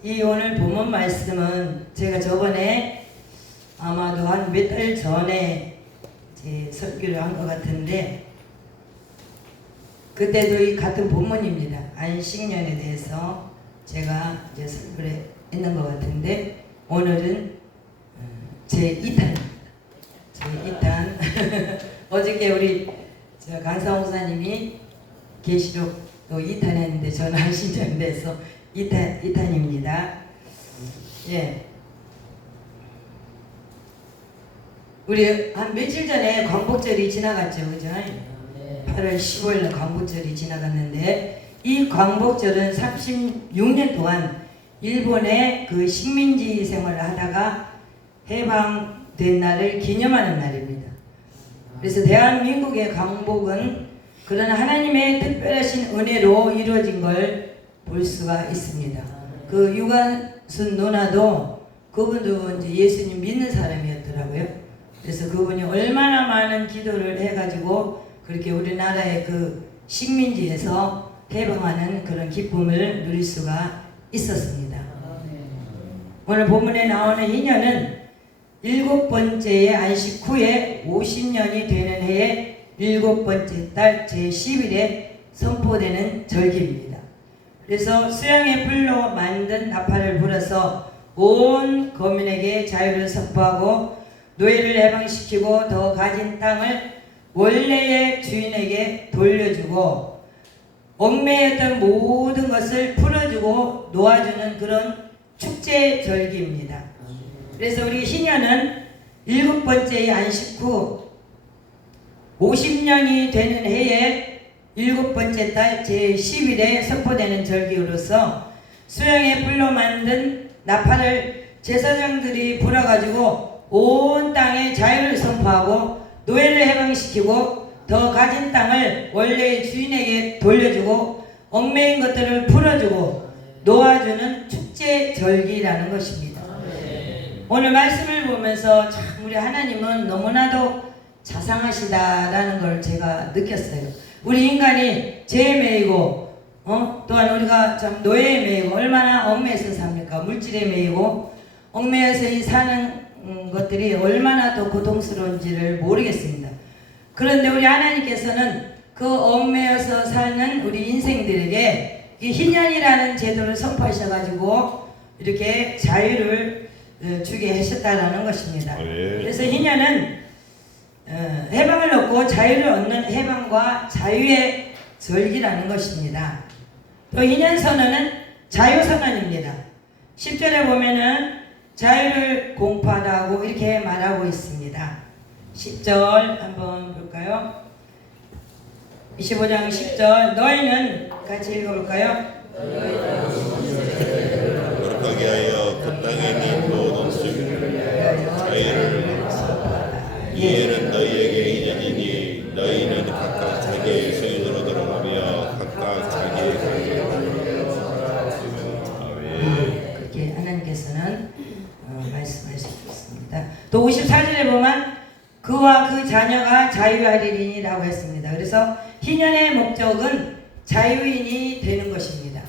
이 오늘 본문 말씀은 제가 저번에 아마도 한 몇 달 전에 제 설교를 한 것 같은데, 그때도 이 같은 본문입니다. 안식년에 대해서 제가 이제 설교를 했는 것 같은데, 오늘은 제 2탄입니다. 제 2탄. 어저께 우리 강상호 목사님이 계시록 또 2탄 했는데, 저는 안식년에 대해서 2탄입니다. 예. 우리 한 며칠 전에 광복절이 지나갔죠, 그죠? 8월 15일 광복절이 지나갔는데, 이 광복절은 36년 동안 일본의 그 식민지 생활을 하다가 해방된 날을 기념하는 날입니다. 그래서 대한민국의 광복은 그런 하나님의 특별하신 은혜로 이루어진 걸 볼 수가 있습니다. 그 유관순 누나도 그분도 이제 예수님 믿는 사람이었더라고요. 그래서 그분이 얼마나 많은 기도를 해가지고 그렇게 우리나라의 그 식민지에서 해방하는 그런 기쁨을 누릴 수가 있었습니다. 오늘 본문에 나오는 희년은 7번째의 안식 후에 50년이 되는 해에 7번째 달 제10일에 선포되는 절기입니다. 그래서 수양의 불로 만든 나팔을 불어서 온 거민에게 자유를 선포하고 노예를 해방시키고 더 가진 땅을 원래의 주인에게 돌려주고 얽매였던 모든 것을 풀어주고 놓아주는 그런 축제 절기입니다. 그래서 우리 희년은 7번째의 안식 후 50년이 되는 해에 7번째 달 제10일에 선포되는 절기로서 수양의 불로 만든 나팔을 제사장들이 불어가지고 온 땅에 자유를 선포하고 노예를 해방시키고 더 가진 땅을 원래의 주인에게 돌려주고 얽매인 것들을 풀어주고 놓아주는 축제 절기라는 것입니다. 오늘 말씀을 보면서 참 우리 하나님은 너무나도 자상하시다라는 걸 제가 느꼈어요. 우리 인간이 죄에 매이고 또한 우리가 참 노예에 매이고 얼마나 얽매여서 삽니까? 물질에 매이고 얽매여서 사는 것들이 얼마나 더 고통스러운지를 모르겠습니다. 그런데 우리 하나님께서는 그 얽매여서 사는 우리 인생들에게 이 희년이라는 제도를 선포하셔가지고 이렇게 자유를 주게 하셨다라는 것입니다. 그래서 희년은 해방을 얻고 자유를 얻는 해방과 자유의 절기라는 것입니다. 또 희년선언은 자유선언입니다. 10절에 보면은 자유를 공포하다고 이렇게 말하고 있습니다. 10절 한번 볼까요? 25장 10절 너희는 같이 읽어볼까요? 거룩하게 하여 그 땅에 있는 모든 자유를 이에는 너희에게 이전이니 너희는 각각 자기의 소유로 들어가며 각각 자기의 가게로 그렇게 하나님께서는 말씀하셨습니다. 또 54절에 보면 그와 그 자녀가 자유하리니라고 했습니다. 그래서 희년의 목적은 자유인이 되는 것입니다.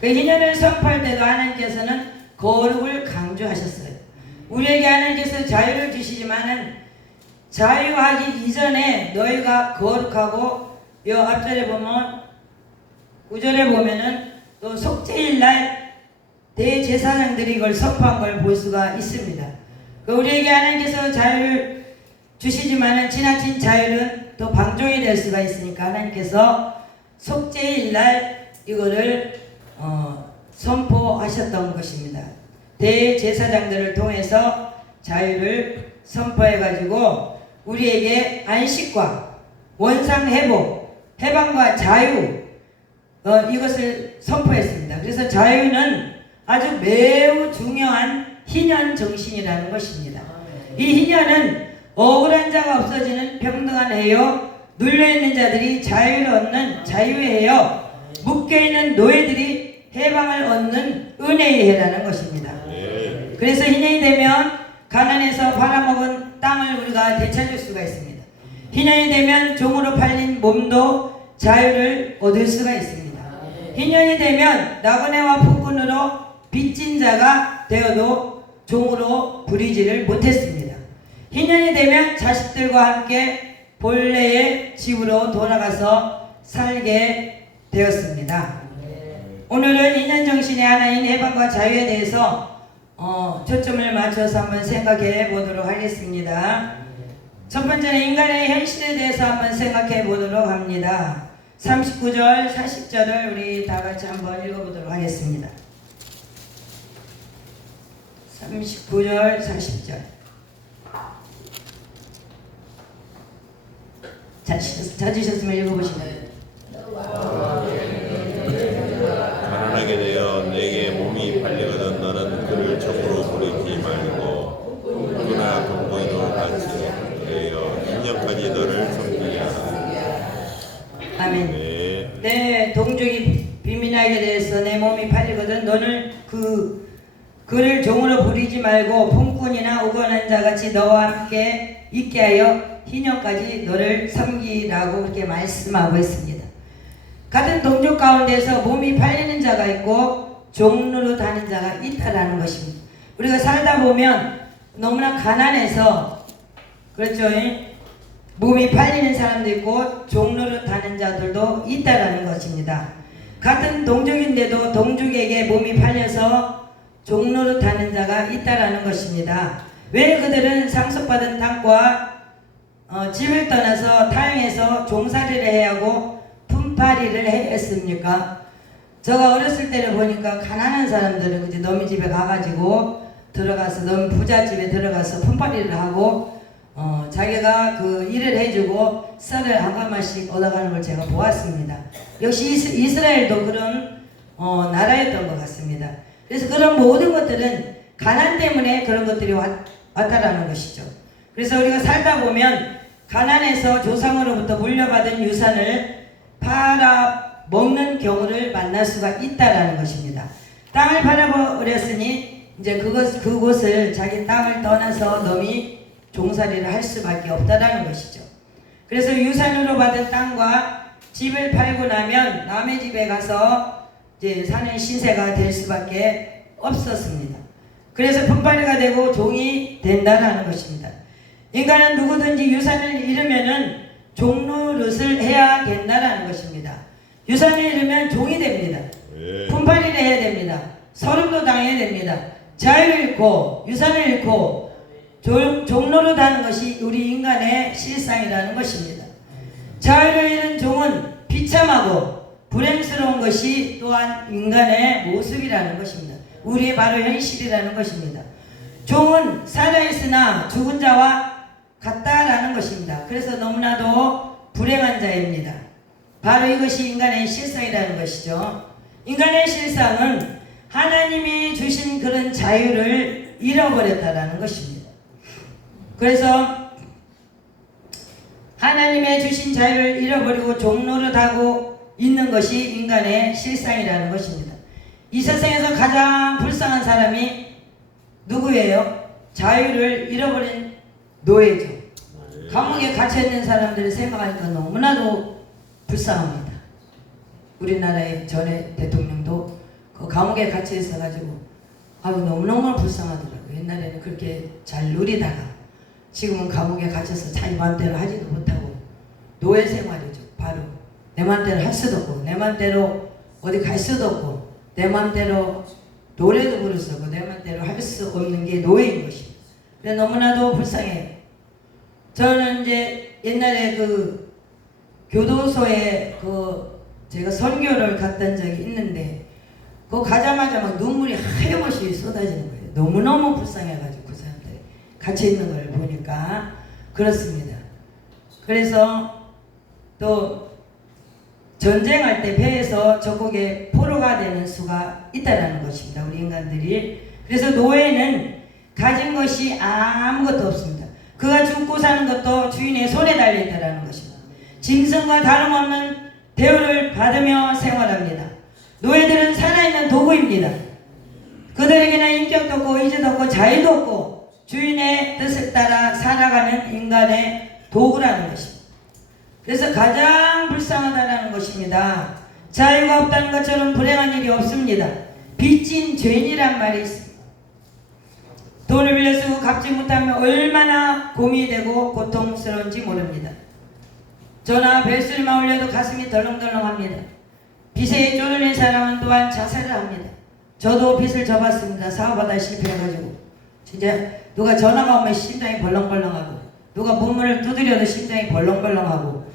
그 희년을 선포할 때도 하나님께서는 거룩을 강조하셨어요. 우리에게 하나님께서 자유를 주시지만은 자유하기 이전에 너희가 거룩하고 요 앞절에 보면 9절에 보면은 또 속죄일 날 대제사장들이 이걸 선포한 걸 볼 수가 있습니다. 우리에게 하나님께서 자유를 주시지만은 지나친 자유는 또 방종이 될 수가 있으니까 하나님께서 속죄일 날 이거를 선포하셨던 것입니다. 대제사장들을 통해서 자유를 선포해가지고 우리에게 안식과 원상회복, 해방과 자유 이것을 선포했습니다. 그래서 자유는 아주 매우 중요한 희년 정신이라는 것입니다. 이 희년은 억울한 자가 없어지는 평등한 해요, 눌려있는 자들이 자유를 얻는 자유의 해요, 묶여있는 노예들이 해방을 얻는 은혜의 해라는 것입니다. 그래서 희년이 되면 가난해서 팔아먹은 땅을 우리가 되찾을 수가 있습니다. 희년이 되면 종으로 팔린 몸도 자유를 얻을 수가 있습니다. 희년이 되면 나그네와 폭군으로 빚진 자가 되어도 종으로 부리지를 못했습니다. 희년이 되면 자식들과 함께 본래의 집으로 돌아가서 살게 되었습니다. 오늘은 희년 정신의 하나인 해방과 자유에 대해서 초점을 맞춰서 한번 생각해 보도록 하겠습니다. 첫 번째는 인간의 현실에 대해서 한번 생각해 보도록 합니다. 39절, 40절을 우리 다 같이 한번 읽어보도록 하겠습니다. 39절, 40절. 찾으셨으면 읽어보시면. 가난하게 되어 내게 몸이 팔리거든 너는 그를 적으로 부리지 말고 누구나 동거인으로 같이 되어 10년까지 너를 섬기게 하라. 아멘. 네. 내 동족이 빈민하게 돼서 내 몸이 팔리거든 너는 그를 종으로 부리지 말고 품꾼이나 우건한 자같이 너와 함께 있게 하여 희년까지 너를 섬기라고 그렇게 말씀하고 있습니다. 같은 동족 가운데서 몸이 팔리는 자가 있고 종로로 다는 자가 있다라는 것입니다. 우리가 살다 보면 너무나 가난해서 그렇죠. 몸이 팔리는 사람도 있고 종로로 다는 자들도 있다라는 것입니다. 같은 동족인데도 동족에게 몸이 팔려서 종로로 다는 자가 있다라는 것입니다. 왜 그들은 상속받은 땅과 집을 떠나서 타향에서 종살이를 해야 하고 품팔이를 했습니까? 제가 어렸을 때를 보니까 가난한 사람들은 이제 너미 집에 가가지고 들어가서 너미 부잣집에 들어가서 품팔이를 하고 자기가 그 일을 해주고 쌀을 한 가마씩 얻어가는 걸 제가 보았습니다. 역시 이스라엘도 그런 나라였던 것 같습니다. 그래서 그런 모든 것들은 가난 때문에 그런 것들이 왔다라는 것이죠. 그래서 우리가 살다 보면 가난해서 조상으로부터 물려받은 유산을 팔아 먹는 경우를 만날 수가 있다라는 것입니다. 땅을 팔아버렸으니 이제 그곳을 자기 땅을 떠나서 넘이 종살이를 할 수밖에 없다라는 것이죠. 그래서 유산으로 받은 땅과 집을 팔고 나면 남의 집에 가서 이제 사는 신세가 될 수밖에 없었습니다. 그래서 품팔이가 되고 종이 된다라는 것입니다. 인간은 누구든지 유산을 잃으면은 종노릇을 해야 된다라는 것입니다. 유산을 잃으면 종이 됩니다. 품팔이를 해야 됩니다. 서름도 당해야 됩니다. 자유를 잃고 유산을 잃고 종노릇 하는 것이 우리 인간의 실상이라는 것입니다. 자유를 잃은 종은 비참하고 불행스러운 것이 또한 인간의 모습이라는 것입니다. 우리의 바로 현실이라는 것입니다. 종은 살아있으나 죽은 자와 같다라는 것입니다. 그래서 너무나도 불행한 자입니다. 바로 이것이 인간의 실상이라는 것이죠. 인간의 실상은 하나님이 주신 그런 자유를 잃어버렸다라는 것입니다. 그래서 하나님의 주신 자유를 잃어버리고 종노릇하고 있는 것이 인간의 실상이라는 것입니다. 이 세상에서 가장 불쌍한 사람이 누구예요? 자유를 잃어버린 노예죠. 감옥에 갇혀있는 사람들을 생각하니까 너무나도 불쌍합니다. 우리나라의 전에 대통령도 그 감옥에 갇혀 있어가지고 너무너무 불쌍하더라고요. 옛날에는 그렇게 잘 누리다가 지금은 감옥에 갇혀서 자기 마음대로 하지도 못하고 노예 생활이죠. 바로 내 마음대로 할 수도 없고 내 마음대로 어디 갈 수도 없고 내 마음대로 노래도 부를 수 없고 내 마음대로 할 수 없는 게 노예인 것입니다. 근데 너무나도 불쌍해요. 저는 이제 옛날에 그 교도소에 제가 선교를 갔던 적이 있는데 가자마자 막 눈물이 하염없이 쏟아지는 거예요. 너무너무 불쌍해가지고 그 사람들이 같이 있는 걸 보니까 그렇습니다. 그래서 또 전쟁할 때 배에서 적국에 포로가 되는 수가 있다라는 것입니다. 우리 인간들이. 그래서 노예는 가진 것이 아무것도 없습니다. 그가 죽고 사는 것도 주인의 손에 달려있다라는 것입니다. 짐승과 다름없는 대우를 받으며 생활합니다. 노예들은 살아있는 도구입니다. 그들에게는 인격도 없고 의지도 없고 자유도 없고 주인의 뜻에 따라 살아가는 인간의 도구라는 것입니다. 그래서 가장 불쌍하다는 것입니다. 자유가 없다는 것처럼 불행한 일이 없습니다. 빚진 죄인이란 말이 있습니다. 돈을 빌려 쓰고 갚지 못하면 얼마나 고민이 되고 고통스러운지 모릅니다. 저나 벨소리만 울려도 가슴이 덜렁덜렁합니다. 빚에 쪼들린 사람은 또한 자살을 합니다. 저도 빚을 져봤습니다. 사업하다 실패해가지고 진짜 누가 전화가 오면 심장이 벌렁벌렁하고 누가 문문을 두드려도 심장이 벌렁벌렁하고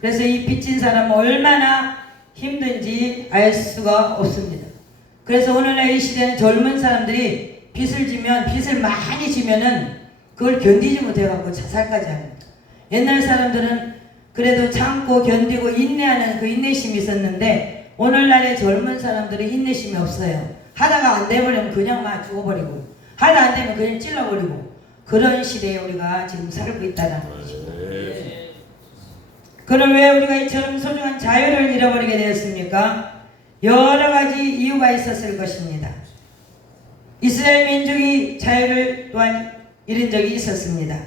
그래서 이 빚진 사람은 얼마나 힘든지 알 수가 없습니다. 그래서 오늘날 이 시대는 젊은 사람들이 빚을 많이 지면은 그걸 견디지 못해갖고 자살까지 합니다. 옛날 사람들은 그래도 참고 견디고 인내하는 그 인내심이 있었는데 오늘날의 젊은 사람들은 인내심이 없어요. 하다가 안 돼버리면 그냥 막 죽어버리고 하다 안 되면 그냥 찔러버리고 그런 시대에 우리가 지금 살고 있다는 거죠. 그럼 왜 우리가 이처럼 소중한 자유를 잃어버리게 되었습니까? 여러 가지 이유가 있었을 것입니다. 이스라엘 민족이 자유를 또한 잃은 적이 있었습니다.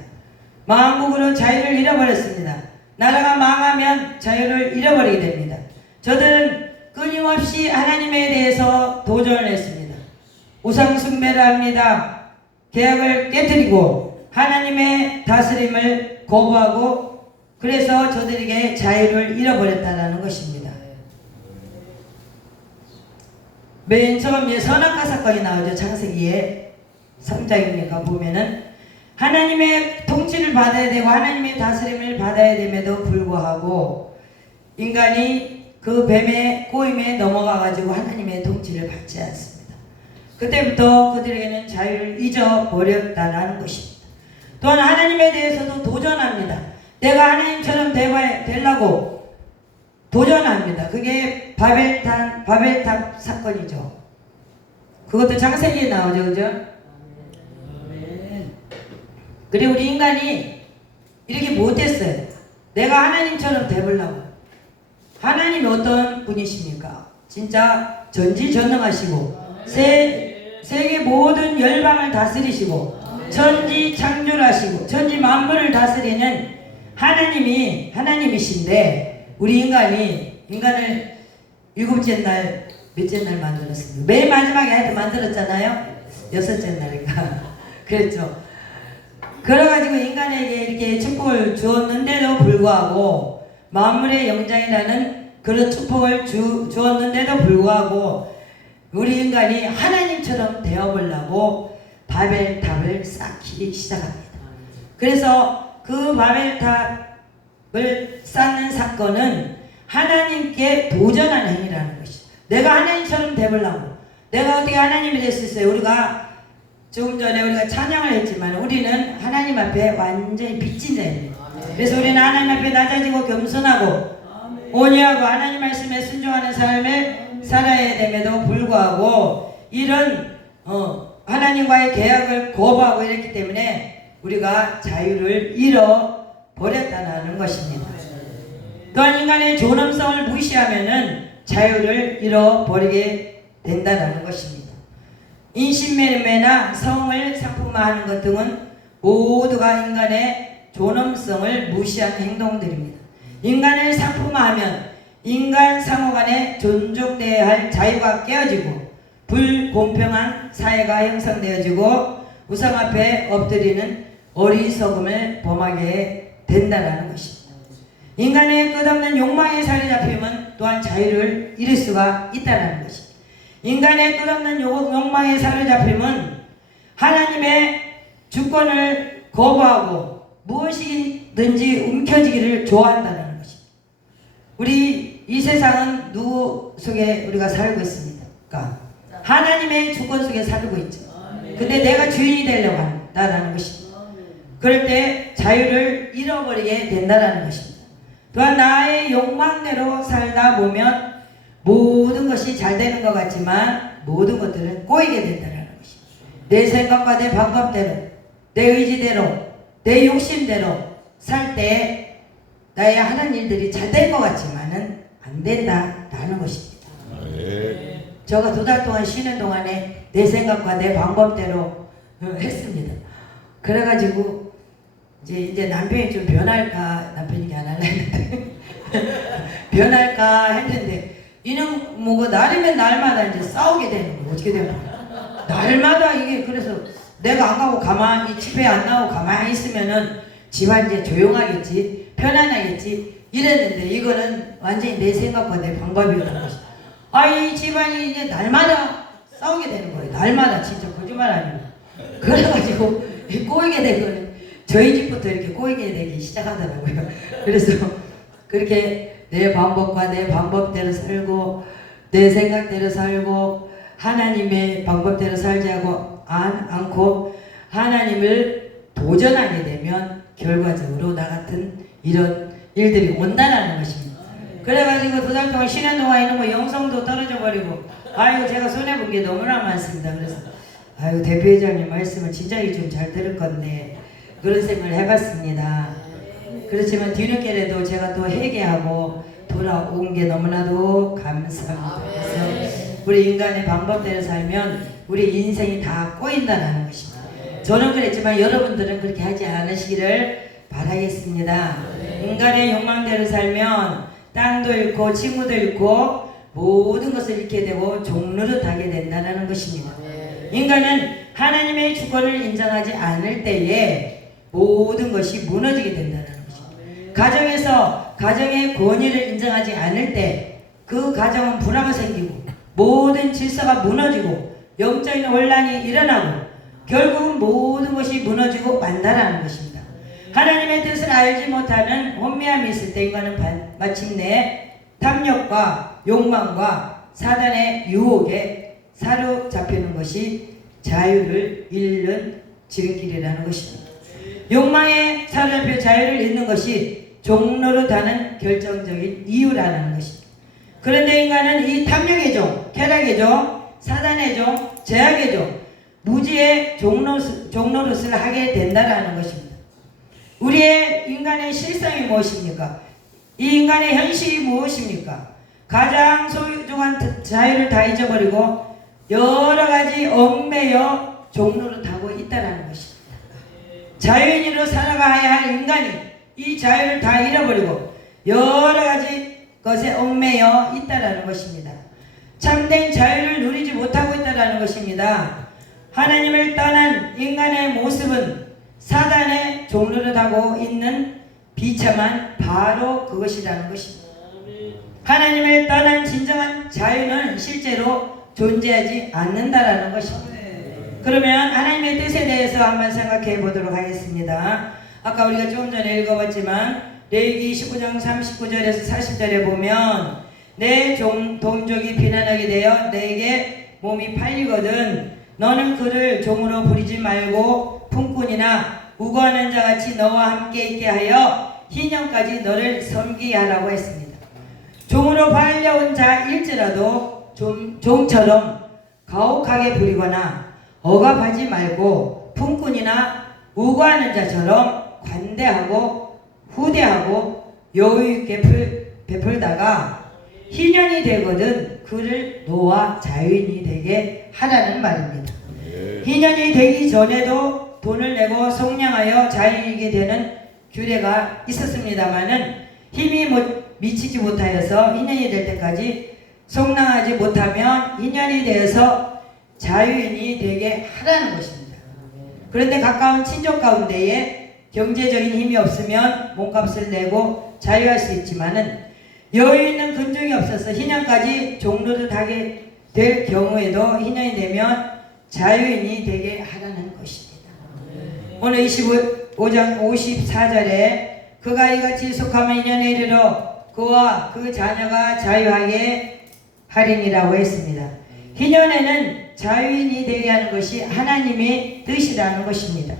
망국으로 자유를 잃어버렸습니다. 나라가 망하면 자유를 잃어버리게 됩니다. 저들은 끊임없이 하나님에 대해서 도전을 했습니다. 우상 숭배를 합니다. 계약을 깨뜨리고 하나님의 다스림을 거부하고 그래서 저들에게 자유를 잃어버렸다는 것입니다. 맨 처음 선악과 사건이 나오죠. 창세기에 3장입니까 보면은 하나님의 통치를 받아야 되고 하나님의 다스림을 받아야 됨에도 불구하고 인간이 그 뱀의 꼬임에 넘어가 가지고 하나님의 통치를 받지 않습니다. 그때부터 그들에게는 자유를 잊어버렸다는 것입니다. 또한 하나님에 대해서도 도전합니다. 내가 하나님처럼 되려고 도전합니다. 그게 바벨탑 사건이죠. 그것도 창세기에 나오죠. 그죠? 그리고 우리 인간이 이렇게 못했어요. 내가 하나님처럼 되보려고. 하나님이 어떤 분이십니까? 진짜 전지전능하시고 세계 모든 열방을 다스리시고 천지 창조하시고 천지 만물을 다스리는 하나님이신데 우리 인간을 일곱째 날 몇째 날 만들었습니다. 맨 마지막에 하여튼 만들었잖아요. 여섯째 날인가 그랬죠. 그래가지고 인간에게 이렇게 축복을 주었는데도 불구하고 만물의 영장이라는 그런 축복을 주었는데도 불구하고 우리 인간이 하나님처럼 되어보려고 바벨탑을 쌓기 시작합니다. 그래서 그 바벨탑을 쌓는 사건은 하나님께 도전하는 행위라는 것이죠. 내가 하나님처럼 되보려고 내가 어떻게 하나님이 될 수 있어요? 우리가 조금 전에 우리가 찬양을 했지만 우리는 하나님 앞에 완전히 빚진 자입니다. 그래서 우리는 하나님 앞에 낮아지고 겸손하고 온유하고 하나님 말씀에 순종하는 삶을 살아야 됨에도 불구하고 이런 하나님과의 계약을 거부하고 이랬기 때문에 우리가 자유를 잃어버렸다는 것입니다. 또한 인간의 존엄성을 무시하면은 자유를 잃어버리게 된다는 것입니다. 인신매매나 성을 상품화하는 것 등은 모두가 인간의 존엄성을 무시하는 행동들입니다. 인간을 상품화하면 인간 상호 간에 존중되어야 할 자유가 깨어지고 불공평한 사회가 형성되어지고 우상 앞에 엎드리는 어리석음을 범하게 된다는 것입니다. 인간의 끝없는 욕망에 사로잡히면 또한 자유를 잃을 수가 있다는 것입니다. 인간의 끝없는 욕망에 사로잡히면 하나님의 주권을 거부하고 무엇이든지 움켜쥐기를 좋아한다는 것입니다. 우리 이 세상은 누구 속에 우리가 살고 있습니까? 하나님의 주권 속에 살고 있죠. 근데 내가 주인이 되려고 한다는 것입니다. 그럴 때 자유를 잃어버리게 된다는 것입니다. 또한 나의 욕망대로 살다 보면 모든 것이 잘 되는 것 같지만 모든 것들은 꼬이게 된다는 것입니다. 내 생각과 내 방법대로 내 의지대로 내 욕심대로 살 때 나의 하는 일들이 잘 될 것 같지만은 안 된다라는 것입니다. 제가 2달 동안 쉬는 동안에 내 생각과 내 방법대로 했습니다. 그래가지고 이제 남편이 좀 변할까, 남편이 안 할라 했는데 변할까 했는데 이는 뭐고 날이면 날마다 이제 싸우게 되는 거 어떻게 되는 거야? 날마다 이게 그래서 내가 안 가고 가만히 집에 안 나오고 가만히 있으면은 집안 이제 조용하겠지, 편안하겠지 이랬는데 이거는 완전히 내 생각과 내 방법이었던 것이. 이 집안이 이제 날마다 싸우게 되는 거예요. 날마다 진짜 거짓말 아니고. 그래가지고 꼬이게 된 거는 저희 집부터 이렇게 꼬이게 되기 시작하더라고요. 그래서 그렇게 내 방법과 내 방법대로 살고 내 생각대로 살고 하나님의 방법대로 살지 않고 하나님을 도전하게 되면 결과적으로 나 같은 이런 일들이 온다라는 것입니다. 그래가지고 2달 동안 쉬는 동안 이런 거 영성도 떨어져 버리고 아이고 제가 손해본 게 너무나 많습니다. 그래서 아이고 대표회장님 말씀을 진짜 좀 잘 들을 건데 그런 생각을 해봤습니다. 그렇지만 뒤늦게라도 제가 또 회개하고 돌아온 게 너무나도 감사합니다. 그래서 우리 인간의 방법대로 살면 우리 인생이 다 꼬인다는 것입니다. 저는 그랬지만 여러분들은 그렇게 하지 않으시기를 바라겠습니다. 인간의 욕망대로 살면 땅도 잃고 친구도 잃고 모든 것을 잃게 되고 종노릇하게 된다는 것입니다. 인간은 하나님의 주권을 인정하지 않을 때에 모든 것이 무너지게 된다는 것입니다. 가정에서 가정의 권위를 인정하지 않을 때 그 가정은 불화가 생기고 모든 질서가 무너지고 영적인 혼란이 일어나고 결국은 모든 것이 무너지고 만다라는 것입니다. 하나님의 뜻을 알지 못하는 혼미함이 있을 때 인간은 마침내 탐욕과 욕망과 사단의 유혹에 사로잡히는 것이 자유를 잃는 지름길이라는 것입니다. 욕망에 사로잡혀 자유를 잃는 것이 종노릇하는 결정적인 이유라는 것입니다. 그런데 인간은 이 탐욕의 종, 쾌락의 종, 사단의 종, 제약의 종, 무지의 종노릇을 하게 된다라는 것입니다. 우리의 인간의 실상이 무엇입니까? 이 인간의 현실이 무엇입니까? 가장 소중한 자유를 다 잊어버리고 여러 가지 얽매여 종노릇하고 있다라는 것입니다. 자유인으로 살아가야 할 인간이 이 자유를 다 잃어버리고 여러 가지 것에 얽매여 있다라는 것입니다. 참된 자유를 누리지 못하고 있다라는 것입니다. 하나님을 떠난 인간의 모습은 사단의 종노릇하고 있는 비참한 바로 그것이라는 것입니다. 하나님을 떠난 진정한 자유는 실제로 존재하지 않는다라는 것입니다. 그러면 하나님의 뜻에 대해서 한번 생각해 보도록 하겠습니다. 아까 우리가 조금 전에 읽어봤지만 레위기 19장 39절에서 40절에 보면 내 동족이 비난하게 되어 내게 몸이 팔리거든 너는 그를 종으로 부리지 말고 품꾼이나 우거하는 자같이 너와 함께 있게 하여 희년까지 너를 섬기게 하라고 했습니다. 종으로 팔려온 자일지라도 종처럼 가혹하게 부리거나 억압하지 말고 품꾼이나 우거하는 자처럼 관대하고 후대하고 여유있게 베풀다가 희년이 되거든 그를 노아 자유인이 되게 하라는 말입니다. 희년이 되기 전에도 돈을 내고 속량하여 자유인이 되는 규례가 있었습니다마는 힘이 미치지 못하여서 희년이 될 때까지 속량하지 못하면 희년이 되어서 자유인이 되게 하라는 것입니다. 그런데 가까운 친족 가운데에 경제적인 힘이 없으면 몸값을 내고 자유할 수 있지만은 여유 있는 근종이 없어서 희년까지 종노릇하게 될 경우에도 희년이 되면 자유인이 되게 하라는 것입니다. 오늘 25장 54절에 그가 이같이 속하면 희년에 이르러 그와 그 자녀가 자유하게 하리니라고 했습니다. 희년에는 자유인이 되게 하는 것이 하나님의 뜻이라는 것입니다.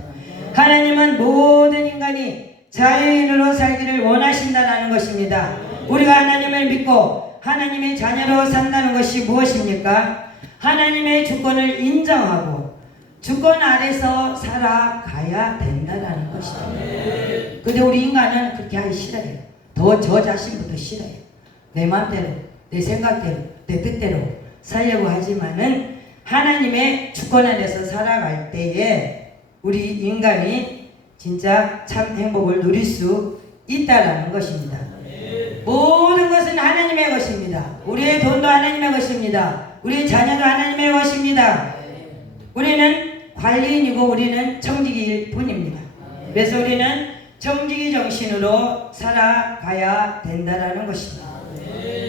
하나님은 모든 인간이 자유인으로 살기를 원하신다는 것입니다. 우리가 하나님을 믿고 하나님의 자녀로 산다는 것이 무엇입니까? 하나님의 주권을 인정하고 주권 아래서 살아가야 된다는 것입니다. 근데 우리 인간은 그렇게 하기 싫어요. 더 저 자신부터 싫어요. 내 마음대로, 내 생각대로, 내 뜻대로 살려고 하지만은 하나님의 주권 안에서 살아갈 때에 우리 인간이 진짜 참 행복을 누릴 수 있다라는 것입니다. 모든 것은 하나님의 것입니다. 우리의 돈도 하나님의 것입니다. 우리의 자녀도 하나님의 것입니다. 우리는 관리인이고 우리는 청지기일 뿐입니다. 그래서 우리는 청지기 정신으로 살아가야 된다는 것입니다.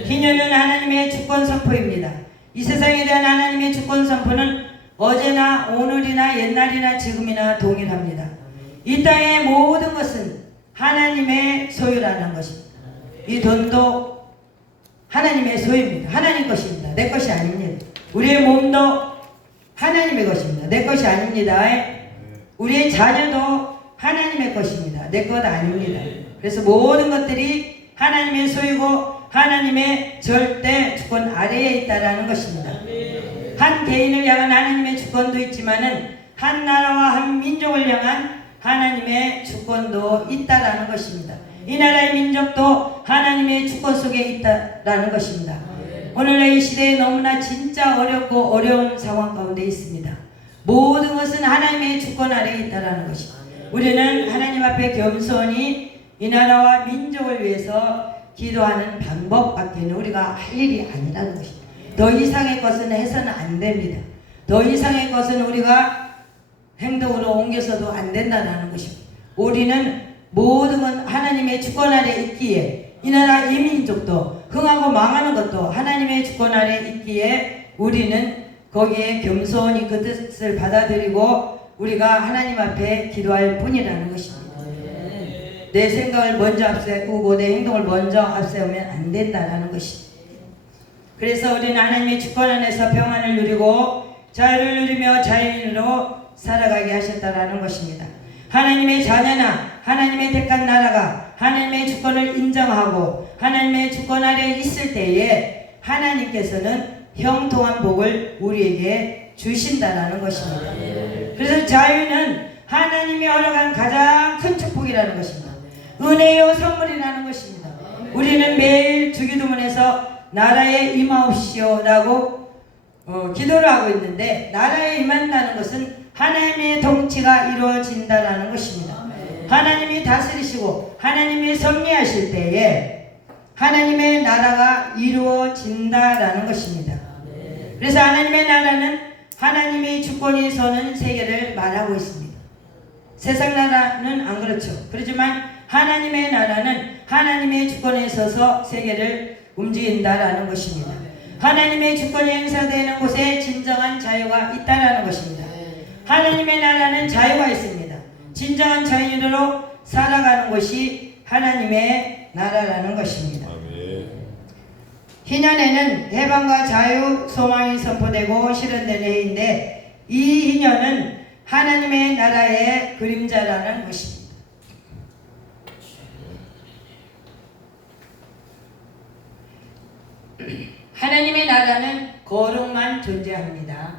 희년은 하나님의 주권 선포입니다. 이 세상에 대한 하나님의 주권 선포는 어제나 오늘이나 옛날이나 지금이나 동일합니다. 이 땅의 모든 것은 하나님의 소유라는 것입니다. 이 돈도 하나님의 소유입니다. 하나님 것입니다. 내 것이 아닙니다. 우리의 몸도 하나님의 것입니다. 내 것이 아닙니다. 우리의 자녀도 하나님의 것입니다. 내 것 아닙니다. 그래서 모든 것들이 하나님의 소유고 하나님의 절대 주권 아래에 있다라는 것입니다. 한 개인을 향한 하나님의 주권도 있지만은 한 나라와 한 민족을 향한 하나님의 주권도 있다라는 것입니다. 이 나라의 민족도 하나님의 주권 속에 있다라는 것입니다. 오늘날 이 시대에 너무나 진짜 어렵고 어려운 상황 가운데 있습니다. 모든 것은 하나님의 주권 아래에 있다라는 것입니다. 우리는 하나님 앞에 겸손히 이 나라와 민족을 위해서 기도하는 방법밖에는 우리가 할 일이 아니라는 것입니다. 더 이상의 것은 해서는 안 됩니다. 더 이상의 것은 우리가 행동으로 옮겨서도 안 된다는 것입니다. 우리는 모든 건 하나님의 주권 아래 있기에 이 나라 이 민족도 흥하고 망하는 것도 하나님의 주권 아래 있기에 우리는 거기에 겸손히 그 뜻을 받아들이고 우리가 하나님 앞에 기도할 뿐이라는 것입니다. 내 생각을 먼저 앞세우고 내 행동을 먼저 앞세우면 안 된다는 것입니다. 그래서 우리는 하나님의 주권 안에서 평안을 누리고 자유를 누리며 자유인으로 살아가게 하셨다라는 것입니다. 하나님의 자녀나 하나님의 택한 나라가 하나님의 주권을 인정하고 하나님의 주권 아래에 있을 때에 하나님께서는 형통한 복을 우리에게 주신다라는 것입니다. 그래서 자유는 하나님이 허락한 가장 큰 축복이라는 것입니다. 은혜요 선물이라는 것입니다. 우리는 매일 주기도문에서 나라에 임하옵시오 라고 기도를 하고 있는데 나라에 임한다는 것은 하나님의 통치가 이루어진다라는 것입니다. 하나님이 다스리시고 하나님이 섭리하실 때에 하나님의 나라가 이루어진다라는 것입니다. 그래서 하나님의 나라는 하나님의 주권이 서는 세계를 말하고 있습니다. 세상 나라는 안 그렇죠. 그렇지만 하나님의 나라는 하나님의 주권에 서서 세계를 움직인다라는 것입니다. 하나님의 주권이 행사되는 곳에 진정한 자유가 있다라는 것입니다. 하나님의 나라는 자유가 있습니다. 진정한 자유로 살아가는 것이 하나님의 나라라는 것입니다. 희년에는 해방과 자유, 소망이 선포되고 실현되는 해인데 이 희년은 하나님의 나라의 그림자라는 것입니다. 하나님의 나라는 거룩만 존재합니다.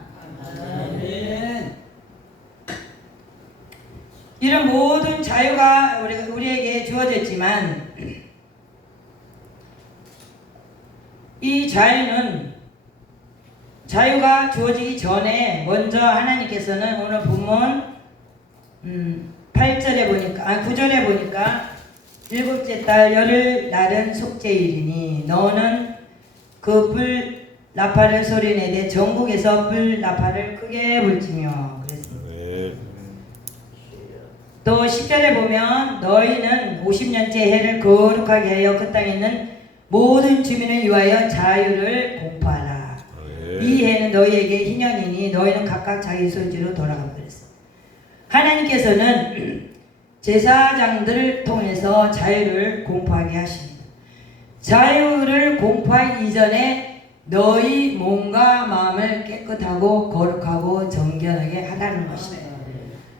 아멘. 이런 모든 자유가 우리에게 주어졌지만 이 자유가 주어지기 전에 먼저 하나님께서는 오늘 본문 8절에 보니까 9절에 보니까 일곱째 달 열흘 날은 속죄일이니 너는 그 불 나팔을 소리내되 전국에서 불 나팔을 크게 불지며 그랬습니다. 또 10절에 보면 너희는 50년째 해를 거룩하게 하여 그 땅에 있는 모든 주민을 위하여 자유를 공포하라. 이 해는 너희에게 희년이니 너희는 각각 자기 손지로 돌아가라 그랬습니다. 하나님께서는 제사장들을 통해서 자유를 공포하게 하십니다. 자유를 공포하기 이전에 너희 몸과 마음을 깨끗하고 거룩하게